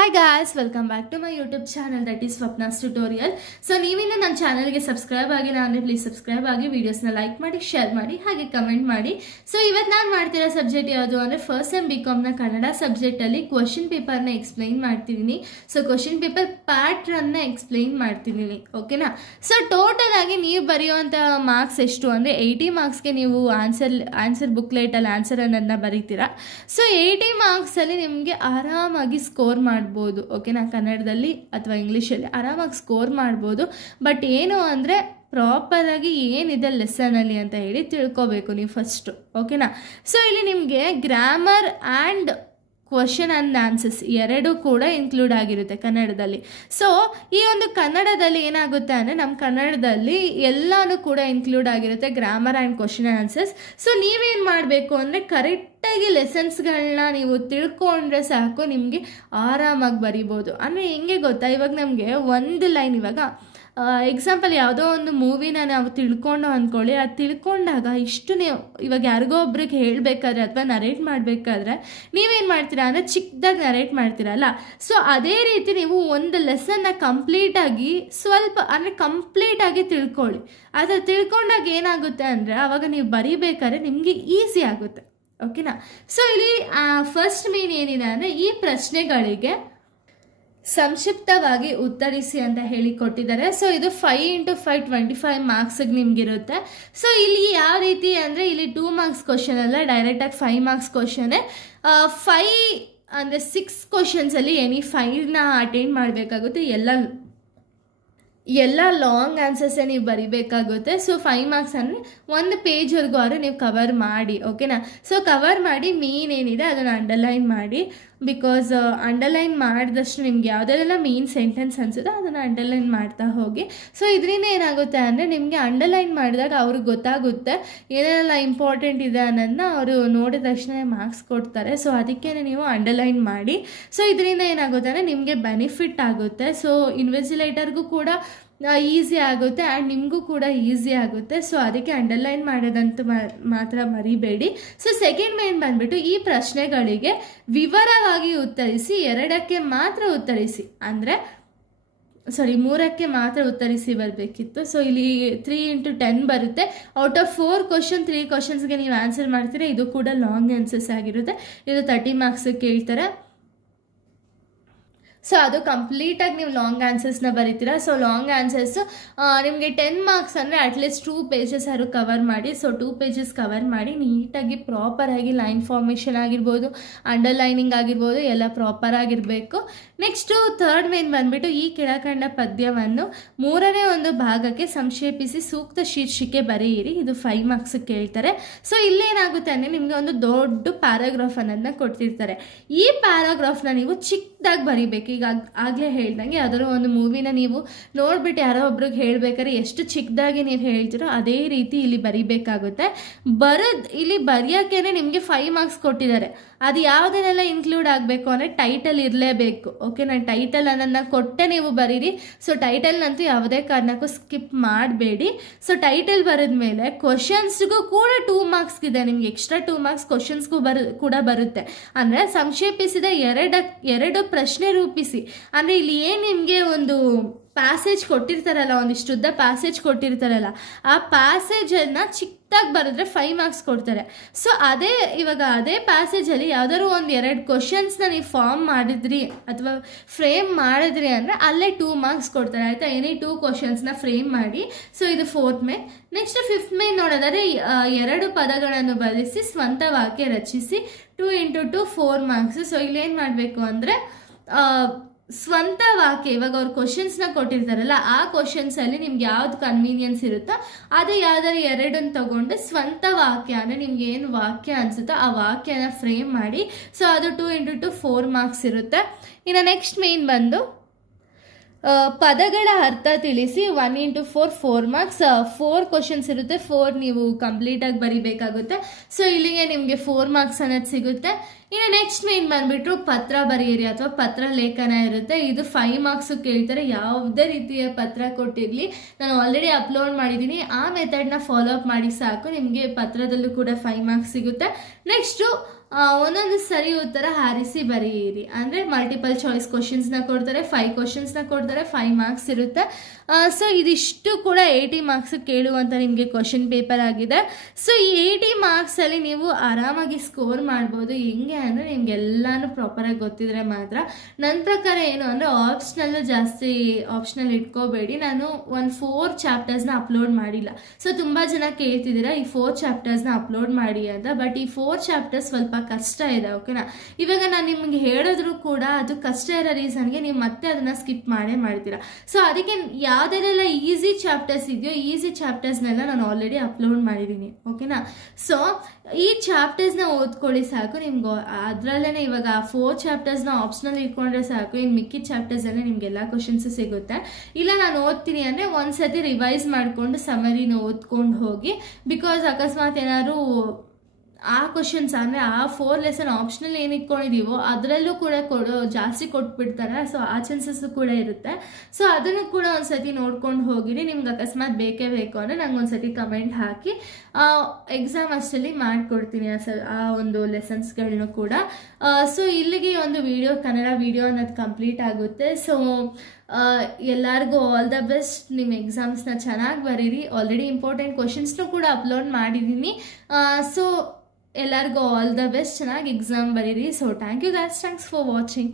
Hi guys, welcome back to my YouTube channel that is Swapna's Tutorial. So ನೀವಿನ್ನು ನನ್ನ ಚಾನೆಲ್ಗೆ subscribe ಆಗಿಲ್ಲ ಅಂದ್ರೆ ಪ್ಲೀಸ್ ಸಬ್ಸ್ಕ್ರೈಬ್ ಆಗಿ ವಿಡಿಯೋಸ್ನ ಲೈಕ್ ಮಾಡಿ ಶೇರ್ ಮಾಡಿ ಹಾಗೆ ಕಮೆಂಟ್ ಮಾಡಿ. ಸೊ ಇವತ್ತು ನಾನು ಮಾಡ್ತಿರೋ ಸಬ್ಜೆಕ್ಟ್ ಯಾವುದು ಅಂದ್ರೆ ಫಸ್ಟ್ ಸೆಮ್ ಬಿಕಾಮ್ನ ಕನ್ನಡ ಸಬ್ಜೆಕ್ಟ್ ಅಲ್ಲಿ ಕ್ವಶನ್ ಪೇಪರ್ನ ಎಕ್ಸ್ಪ್ಲೈನ್ ಮಾಡ್ತಿದ್ದೀನಿ. ಸೊ ಕ್ವಶನ್ ಪೇಪರ್ ಪ್ಯಾಟ್ರನ್ನ ಎಕ್ಸ್ಪ್ಲೈನ್ ಮಾಡ್ತಿದ್ದೀನಿ, ಓಕೆನಾ. ಸೊ ಟೋಟಲ್ ಆಗಿ ನೀವು ಬರೆಯುವಂಥ ಮಾರ್ಕ್ಸ್ ಎಷ್ಟು ಅಂದರೆ 80 ಮಾರ್ಕ್ಸ್ಗೆ ನೀವು ಆನ್ಸರ್ ಬುಕ್ಲೆಟಲ್ಲಿ ಆನ್ಸರ್ ಅನ್ನೋದನ್ನ ಬರೀತೀರಾ. ಸೊ 80 ಮಾರ್ಕ್ಸಲ್ಲಿ ನಿಮಗೆ ಆರಾಮಾಗಿ ಸ್ಕೋರ್ ಮಾಡ್ಬೋದು, ಓಕೆನಾ. ಕನ್ನಡದಲ್ಲಿ ಅಥವಾ ಇಂಗ್ಲೀಷಲ್ಲಿ ಆರಾಮಾಗಿ ಸ್ಕೋರ್ ಮಾಡ್ಬೋದು. ಬಟ್ ಏನು ಅಂದರೆ ಪ್ರಾಪರಾಗಿ ಏನಿದೆ ಲೆಸನಲ್ಲಿ ಅಂತ ಹೇಳಿ ತಿಳ್ಕೊಬೇಕು ನೀವು ಫಸ್ಟು, ಓಕೆನಾ. ಸೊ ಇಲ್ಲಿ ನಿಮಗೆ grammar and question and answers ಎರಡೂ ಕೂಡ ಇನ್ಕ್ಲೂಡ್ ಆಗಿರುತ್ತೆ ಕನ್ನಡದಲ್ಲಿ. ಸೊ ಈ ಒಂದು ಕನ್ನಡದಲ್ಲಿ ಏನಾಗುತ್ತೆ ಅಂದರೆ ನಮ್ಮ ಕನ್ನಡದಲ್ಲಿ ಎಲ್ಲನೂ ಕೂಡ ಇನ್ಕ್ಲೂಡ್ ಆಗಿರುತ್ತೆ, grammar and question and answers. So ನೀವೇನು ಮಾಡಬೇಕು ಅಂದರೆ ಕರೆಕ್ಟಾಗಿ ಲೆಸನ್ಸ್ಗಳನ್ನ ನೀವು ತಿಳ್ಕೊಂಡ್ರೆ ಸಾಕು, ನಿಮಗೆ ಆರಾಮಾಗಿ ಬರಿಬೋದು. ಅಂದರೆ ಹೆಂಗೆ ಗೊತ್ತಾ, ಇವಾಗ ನಮಗೆ ಒಂದು ಲೈನ್, ಇವಾಗ ಎಕ್ಸಾಂಪಲ್ ಯಾವುದೋ ಒಂದು ಮೂವಿನ ನಾವು ತಿಳ್ಕೊಂಡು ಅಂದ್ಕೊಳ್ಳಿ, ಅದು ತಿಳ್ಕೊಂಡಾಗ ಇಷ್ಟು ನೀವು ಇವಾಗ ಯಾರಿಗೋ ಒಬ್ರಿಗೆ ಹೇಳಬೇಕಾದ್ರೆ ಅಥವಾ ನರೇಟ್ ಮಾಡಬೇಕಾದ್ರೆ ನೀವೇನು ಮಾಡ್ತೀರಾ ಅಂದರೆ ಚಿಕ್ಕದಾಗಿ ನರೇಟ್ ಮಾಡ್ತೀರಲ್ಲ. ಸೊ ಅದೇ ರೀತಿ ನೀವು ಒಂದು ಲೆಸನ್ನ ಕಂಪ್ಲೀಟಾಗಿ ಸ್ವಲ್ಪ ಅಂದರೆ ಕಂಪ್ಲೀಟಾಗಿ ತಿಳ್ಕೊಳ್ಳಿ. ಅದು ತಿಳ್ಕೊಂಡಾಗ ಏನಾಗುತ್ತೆ ಅಂದರೆ ಆವಾಗ ನೀವು ಬರೀಬೇಕಾದ್ರೆ ನಿಮಗೆ ಈಸಿ ಆಗುತ್ತೆ, ಓಕೆನಾ. ಸೊ ಇಲ್ಲಿ ಫಸ್ಟ್ ಮೇನ್ ಏನಿದೆ ಅಂದರೆ ಈ ಪ್ರಶ್ನೆಗಳಿಗೆ ಸಂಕ್ಷಿಪ್ತವಾಗಿ ಉತ್ತರಿಸಿ ಅಂತ ಹೇಳಿ ಕೊಟ್ಟಿದ್ದಾರೆ. ಸೊ ಇದು 5 × 5 25 ಮಾರ್ಕ್ಸಿಗೆ ನಿಮ್ಗಿರುತ್ತೆ. ಸೊ ಇಲ್ಲಿ ಯಾವ ರೀತಿ ಅಂದರೆ ಇಲ್ಲಿ 2 ಮಾರ್ಕ್ಸ್ ಕ್ವಶನ್ ಅಲ್ಲ, ಡೈರೆಕ್ಟಾಗಿ 5 ಮಾರ್ಕ್ಸ್ ಕ್ವಶನ್ನೇ. 5 ಅಂದರೆ 6 ಕ್ವಶನ್ಸಲ್ಲಿ ಎನಿ 5ನ ಅಟೆಂಡ್ ಮಾಡಬೇಕಾಗುತ್ತೆ. ಎಲ್ಲ ಲಾಂಗ್ ಆನ್ಸರ್ಸೇ ನೀವು ಬರಿಬೇಕಾಗುತ್ತೆ. ಸೊ 5 ಮಾರ್ಕ್ಸ್ ಅಂದರೆ ಒಂದು ಪೇಜ್ವರೆಗೂ ಆದರೂ ನೀವು ಕವರ್ ಮಾಡಿ, ಓಕೆನಾ. ಸೊ ಕವರ್ ಮಾಡಿ ಮೇನ್ ಏನಿದೆ ಅದನ್ನು ಅಂಡರ್ಲೈನ್ ಮಾಡಿ. ಬಿಕಾಸ್ ಅಂಡರ್ಲೈನ್ ಮಾಡಿದಷ್ಟು ನಿಮ್ಗೆ ಯಾವುದೆಲ್ಲ ಮೇನ್ ಸೆಂಟೆನ್ಸ್ ಅನಿಸುತ್ತೋ ಅದನ್ನು ಅಂಡರ್ಲೈನ್ ಮಾಡ್ತಾ ಹೋಗಿ. ಸೊ ಇದರಿಂದ ಏನಾಗುತ್ತೆ ಅಂದರೆ ನಿಮಗೆ ಅಂಡರ್ಲೈನ್ ಮಾಡಿದಾಗ ಅವ್ರಿಗೆ ಗೊತ್ತಾಗುತ್ತೆ ಏನೆಲ್ಲ ಇಂಪಾರ್ಟೆಂಟ್ ಇದೆ ಅನ್ನೋದನ್ನ ಅವರು ನೋಡಿದ ತಕ್ಷಣ ಮಾರ್ಕ್ಸ್ ಕೊಡ್ತಾರೆ. ಸೊ ಅದಕ್ಕೆ ನೀವು ಅಂಡರ್ಲೈನ್ ಮಾಡಿ. ಸೊ ಇದರಿಂದ ಏನಾಗುತ್ತೆ ಅಂದರೆ ನಿಮಗೆ ಬೆನಿಫಿಟ್ ಆಗುತ್ತೆ. ಸೊ ಇನ್ವೆಸ್ಟಿಲೇಟರ್ಗೂ ಕೂಡ ಈಸಿ ಆಗುತ್ತೆ ಆ್ಯಂಡ್ ನಿಮಗೂ ಕೂಡ ಈಸಿ ಆಗುತ್ತೆ. ಸೊ ಅದಕ್ಕೆ ಅಂಡರ್ಲೈನ್ ಮಾಡೋದಂತೂ ಮಾತ್ರ ಮರಿಬೇಡಿ. ಸೊ ಸೆಕೆಂಡ್ ಮೇನ್ ಬಂದ್ಬಿಟ್ಟು ಈ ಪ್ರಶ್ನೆಗಳಿಗೆ ವಿವರವಾಗಿ ಉತ್ತರಿಸಿ, 2ಕ್ಕೆ ಮಾತ್ರ ಉತ್ತರಿಸಿ, ಅಂದರೆ 3ಕ್ಕೆ ಮಾತ್ರ ಉತ್ತರಿಸಿ ಬರಬೇಕಿತ್ತು. ಸೊ ಇಲ್ಲಿ 3 × 10 ಬರುತ್ತೆ. ಔಟ್ ಆಫ್ 4 ಕ್ವಶನ್ 3 ಕ್ವಶನ್ಸ್ಗೆ ನೀವು ಆನ್ಸರ್ ಮಾಡ್ತೀರಾ. ಇದು ಕೂಡ ಲಾಂಗ್ ಆನ್ಸರ್ಸ್ ಆಗಿರುತ್ತೆ. ಇದು 30 ಮಾರ್ಕ್ಸಿಗೆ ಕೇಳ್ತಾರೆ. ಸೊ ಅದು ಕಂಪ್ಲೀಟಾಗಿ ನೀವು ಲಾಂಗ್ ಆನ್ಸರ್ಸ್ನ ಬರೀತೀರಾ. ಸೊ ಲಾಂಗ್ ಆನ್ಸರ್ಸು ನಿಮಗೆ 10 ಮಾರ್ಕ್ಸ್ ಅಂದರೆ ಅಟ್ಲೀಸ್ಟ್ 2 ಪೇಜಸ್ ಆದರೂ ಕವರ್ ಮಾಡಿ. ಸೊ 2 ಪೇಜಸ್ ಕವರ್ ಮಾಡಿ ನೀಟಾಗಿ ಪ್ರಾಪರಾಗಿ ಲೈನ್ ಫಾರ್ಮೇಷನ್ ಆಗಿರ್ಬೋದು, ಅಂಡರ್ಲೈನಿಂಗ್ ಆಗಿರ್ಬೋದು, ಎಲ್ಲ ಪ್ರಾಪರಾಗಿರಬೇಕು. ನೆಕ್ಸ್ಟು ಥರ್ಡ್ ಮೇನ್ ಬಂದುಬಿಟ್ಟು ಈ ಕೆಳಕಂಡ ಪದ್ಯವನ್ನು 3ನೇ ಒಂದು ಭಾಗಕ್ಕೆ ಸಂಕ್ಷೇಪಿಸಿ ಸೂಕ್ತ ಶೀರ್ಷಿಕೆ ಬರೆಯಿರಿ. ಇದು 5 ಮಾರ್ಕ್ಸಿಗೆ ಕೇಳ್ತಾರೆ. ಸೊ ಇಲ್ಲೇನಾಗುತ್ತೆ ಅಂದರೆ ನಿಮಗೆ ಒಂದು ದೊಡ್ಡ ಪ್ಯಾರಾಗ್ರಾಫ್ ಅನ್ನೋದನ್ನ ಕೊಡ್ತಿರ್ತಾರೆ. ಈ ಪ್ಯಾರಾಗ್ರಾಫ್ನ ನೀವು ಚಿಕ್ಕದಾಗಿ ಬರೀಬೇಕು. ಈಗ ಆಗಲೇ ಹೇಳ್ದಂಗೆ ಯಾವ್ದಾದ್ರು ಒಂದು ಮೂವಿನ ನೀವು ನೋಡ್ಬಿಟ್ಟು ಯಾರೋ ಒಬ್ರಿಗೆ ಹೇಳ್ಬೇಕಾದ್ರೆ ಎಷ್ಟು ಚಿಕ್ಕದಾಗಿ ನೀವು ಹೇಳ್ತೀರೋ ಅದೇ ರೀತಿ ಇಲ್ಲಿ ಬರಿಬೇಕಾಗುತ್ತೆ. ಇಲ್ಲಿ ಬರೆಯೋಕ್ಕೇನೆ ನಿಮಗೆ 5 ಮಾರ್ಕ್ಸ್ ಕೊಟ್ಟಿದ್ದಾರೆ. ಅದು ಯಾವುದನ್ನೆಲ್ಲ ಇನ್ಕ್ಲೂಡ್ ಆಗಬೇಕು ಅಂದರೆ ಟೈಟಲ್ ಇರಲೇಬೇಕು, ಓಕೆ. ನಾನು ಟೈಟಲ್ ಅನ್ನೋದನ್ನ ಕೊಟ್ಟೆ ನೀವು ಬರೀರಿ. ಸೊ ಟೈಟಲ್ನಂತೂ ಯಾವುದೇ ಕಾರಣಕ್ಕೂ ಸ್ಕಿಪ್ ಮಾಡಬೇಡಿ. ಸೊ ಟೈಟಲ್ ಬರೆದ್ಮೇಲೆ ಕ್ವಶನ್ಸ್ಗೂ ಕೂಡ 2 ಮಾರ್ಕ್ಸ್ ಇದೆ ನಿಮಗೆ, ಎಕ್ಸ್ಟ್ರಾ 2 ಮಾರ್ಕ್ಸ್ ಕ್ವಶನ್ಸ್ಗೂ ಕೂಡ ಬರುತ್ತೆ. ಅಂದರೆ ಸಂಕ್ಷೇಪಿಸಿದ 2 ಪ್ರಶ್ನೆ ರೂಪಿಸಿ. ಅಂದರೆ ಇಲ್ಲಿ ಏನು ನಿಮಗೆ ಒಂದು ಪ್ಯಾಸೇಜ್ ಕೊಟ್ಟಿರ್ತಾರಲ್ಲ, ಒಂದಿಷ್ಟು ಉದ್ದ ಪ್ಯಾಸೇಜ್ ಕೊಟ್ಟಿರ್ತಾರಲ್ಲ, ಆ ಪ್ಯಾಸೇಜನ್ನು ಚಿಕ್ಕದಾಗಿ ಬರೆದ್ರೆ 5 ಮಾರ್ಕ್ಸ್ ಕೊಡ್ತಾರೆ. ಸೊ ಇವಾಗ ಅದೇ ಪ್ಯಾಸೇಜಲ್ಲಿ ಯಾವ್ದಾದ್ರು 1-2 ಕ್ವಶನ್ಸ್ನ ನೀವು ಫಾರ್ಮ್ ಮಾಡಿದ್ರಿ ಅಥವಾ ಫ್ರೇಮ್ ಮಾಡಿದ್ರಿ ಅಂದರೆ ಅಲ್ಲೇ 2 ಮಾರ್ಕ್ಸ್ ಕೊಡ್ತಾರೆ, ಆಯಿತಾ. ಎನಿ 2 ಕ್ವಶನ್ಸ್ನ ಫ್ರೇಮ್ ಮಾಡಿ. ಸೊ ಇದು 4th main. Next 5th main ನೋಡೋದಾದ್ರೆ 2 ಪದಗಳನ್ನು ಬಳಸಿ ಸ್ವಂತ ವಾಕ್ಯ ರಚಿಸಿ. 2 × 2 4 ಮಾರ್ಕ್ಸ್. ಸೊ ಇಲ್ಲೇನು ಮಾಡಬೇಕು ಅಂದರೆ ಸ್ವಂತ ವಾಕ್ಯ, ಇವಾಗ ಅವ್ರು ಕ್ವಶನ್ಸ್ನ ಕೊಟ್ಟಿರ್ತಾರಲ್ಲ ಆ ಕ್ವಶನ್ಸಲ್ಲಿ ನಿಮ್ಗೆ ಯಾವ್ದು ಕನ್ವೀನಿಯನ್ಸ್ ಇರುತ್ತೋ ಅದು ಯಾವ್ದಾದ್ರು 2 ತಗೊಂಡು ಸ್ವಂತ ವಾಕ್ಯ ಅಂದರೆ ನಿಮ್ಗೆ ಏನು ವಾಕ್ಯ ಅನಿಸುತ್ತೋ ಆ ವಾಕ್ಯನ ಫ್ರೇಮ್ ಮಾಡಿ. ಸೊ ಅದು 2 × 2 4 ಮಾರ್ಕ್ಸ್ ಇರುತ್ತೆ. ಇನ್ನು ನೆಕ್ಸ್ಟ್ ಮೇನ್ ಬಂದು ಪದಗಳ ಅರ್ಥ ತಿಳಿಸಿ. 1 × 4 4 ಮಾರ್ಕ್ಸ್. 4 ಕ್ವಶನ್ಸ್ ಇರುತ್ತೆ, 4 ನೀವು ಕಂಪ್ಲೀಟಾಗಿ ಬರಿಬೇಕಾಗುತ್ತೆ. ಸೊ ಇಲ್ಲಿಗೆ ನಿಮಗೆ 4 ಮಾರ್ಕ್ಸ್ ಅನ್ನೋದು ಸಿಗುತ್ತೆ. ಇನ್ನು ನೆಕ್ಸ್ಟ್ ಮೇನ್ ಬಂದ್ಬಿಟ್ಟು ಪತ್ರ ಬರೆಯಿರಿ ಅಥವಾ ಪತ್ರ ಲೇಖನ ಇರುತ್ತೆ. ಇದು 5 ಮಾರ್ಕ್ಸ್ ಕೇಳ್ತಾರೆ. ಯಾವುದೇ ರೀತಿಯ ಪತ್ರ ಕೊಟ್ಟಿರಲಿ, ನಾನು ಆಲ್ರೆಡಿ ಅಪ್ಲೋಡ್ ಮಾಡಿದ್ದೀನಿ, ಆ ಮೆಥಡ್ನ ಫಾಲೋ ಅಪ್ ಮಾಡಿ ಸಾಕು, ನಿಮಗೆ ಪತ್ರದಲ್ಲೂ ಕೂಡ 5 ಮಾರ್ಕ್ಸ್ ಸಿಗುತ್ತೆ. ನೆಕ್ಸ್ಟು ಒಂದೊಂದು ಸರಿ ಉತ್ತರ ಹಾರಿಸಿ ಬರೀರಿ. ಅಂದರೆ ಮಲ್ಟಿಪಲ್ ಚಾಯ್ಸ್ ಕ್ವಶನ್ಸ್ನ ಕೊಡ್ತಾರೆ, 5 ಕ್ವಶನ್ಸ್ನ ಕೊಡ್ತಾರೆ, 5 ಮಾರ್ಕ್ಸ್ ಇರುತ್ತೆ. ಸೊ ಇದಿಷ್ಟು ಕೂಡ 80 ಮಾರ್ಕ್ಸ್ ಕೇಳುವಂಥ ನಿಮಗೆ ಕ್ವಶನ್ ಪೇಪರ್ ಆಗಿದೆ. ಸೊ ಈ 80 ಮಾರ್ಕ್ಸಲ್ಲಿ ನೀವು ಆರಾಮಾಗಿ ಸ್ಕೋರ್ ಮಾಡ್ಬೋದು. ಹೆಂಗೆ ಅಂದರೆ ನಿಮಗೆಲ್ಲನೂ ಪ್ರಾಪರಾಗಿ ಗೊತ್ತಿದ್ರೆ ಮಾತ್ರ. ನನ್ನ ಪ್ರಕಾರ ಏನು ಅಂದರೆ ಜಾಸ್ತಿ ಆಪ್ಷನಲ್ ಇಟ್ಕೋಬೇಡಿ. ನಾನು 4 ಚಾಪ್ಟರ್ಸ್ನ ಅಪ್ಲೋಡ್ ಮಾಡಿಲ್ಲ. ಸೊ ತುಂಬ ಜನ ಕೇಳ್ತಿದ್ದೀರಾ ಈ 4 ಚಾಪ್ಟರ್ಸ್ನ ಅಪ್ಲೋಡ್ ಮಾಡಿ ಅಂತ. ಬಟ್ ಈ 4 ಚಾಪ್ಟರ್ಸ್ ಸ್ವಲ್ಪ ಕಷ್ಟ ಇದೆ, ಓಕೆನಾ. ಇವಾಗ ನಾನು ನಿಮಗೆ ಹೇಳಿದ್ರು ಕೂಡ ಅದು ಕಷ್ಟ ಇರೋ ರೀಸನ್ಗೆ ನೀವು ಮತ್ತೆ ಅದನ್ನು ಸ್ಕಿಪ್ ಮಾಡ್ತೀರಾ. ಸೊ ಅದಕ್ಕೆ ಯಾವುದೆಲ್ಲ ಈಸಿ ಚಾಪ್ಟರ್ಸ್ ಇದೆಯೋ ಈಸಿ ಚಾಪ್ಟರ್ಸ್ನೆಲ್ಲ ನಾನು ಆಲ್ರೆಡಿ ಅಪ್ಲೋಡ್ ಮಾಡಿದ್ದೀನಿ, ಓಕೆನಾ. ಸೊ ಈ ಚಾಪ್ಟರ್ಸ್ನ ಓದ್ಕೊಳ್ಳಿ ಸಾಕು ನಿಮ್ಗೆ. ಅದರಲ್ಲೇ ಇವಾಗ 4 ಚಾಪ್ಟರ್ಸ್ನ ಆಪ್ಷನಲ್ ಇಟ್ಕೊಂಡ್ರೆ ಸಾಕು. ಇನ್ನು ಮಿಕ್ಕಿದ ಚಾಪ್ಟರ್ಸಲ್ಲೇ ನಿಮಗೆಲ್ಲ ಕ್ವಶನ್ಸು ಸಿಗುತ್ತೆ. ಇಲ್ಲ ನಾನು ಓದ್ತೀನಿ ಅಂದರೆ ಒಂದ್ಸತಿ ರಿವೈಸ್ ಮಾಡಿಕೊಂಡು ಸಮರಿನ ಓದ್ಕೊಂಡು ಹೋಗಿ. ಬಿಕಾಸ್ ಅಕಸ್ಮಾತ್ ಏನಾದ್ರು ಆ ಕ್ವಶನ್ಸ್ ಅಂದರೆ ಆ 4 ಲೆಸನ್ ಆಪ್ಷನಲ್ ಏನು ಇಟ್ಕೊಂಡಿದ್ದೀವೋ ಅದರಲ್ಲೂ ಕೂಡ ಜಾಸ್ತಿ ಕೊಟ್ಬಿಡ್ತಾರೆ. ಸೊ ಆ ಚಾನ್ಸಸ್ಸು ಕೂಡ ಇರುತ್ತೆ. ಸೊ ಅದನ್ನು ಕೂಡ ಒಂದ್ಸತಿ ನೋಡ್ಕೊಂಡು ಹೋಗಿರಿ. ನಿಮ್ಗೆ ಅಕಸ್ಮಾತ್ ಬೇಕೇ ಬೇಕು ಅಂದರೆ ನಂಗೆ ಒಂದ್ಸತಿ ಕಮೆಂಟ್ ಹಾಕಿ ಎಕ್ಸಾಮ್ ಅಷ್ಟಲ್ಲಿ ಮಾಡಿಕೊಡ್ತೀನಿ ಆ ಒಂದು ಲೆಸನ್ಸ್ಗಳನ್ನೂ ಕೂಡ. ಸೊ ಇಲ್ಲಿಗೆ ಒಂದು ಕನ್ನಡ ವಿಡಿಯೋ ಅನ್ನೋದು ಕಂಪ್ಲೀಟ್ ಆಗುತ್ತೆ. ಸೊ ಎಲ್ಲರಿಗೂ ಆಲ್ ದ ಬೆಸ್ಟ್. ನಿಮ್ಮ ಎಕ್ಸಾಮ್ಸ್ನ ಚೆನ್ನಾಗಿ ಬರೀರಿ. ಆಲ್ರೆಡಿ ಇಂಪಾರ್ಟೆಂಟ್ ಕ್ವಶನ್ಸ್ನೂ ಕೂಡ ಅಪ್ಲೋಡ್ ಮಾಡಿದ್ದೀನಿ. ಸೊ ಎಲ್ಲರಿಗೂ ಆಲ್ ದ ಬೆಸ್ಟ್. ಚೆನ್ನಾಗಿ ಎಕ್ಸಾಮ್ ಬರೀರಿ. So thank you guys, thanks for watching.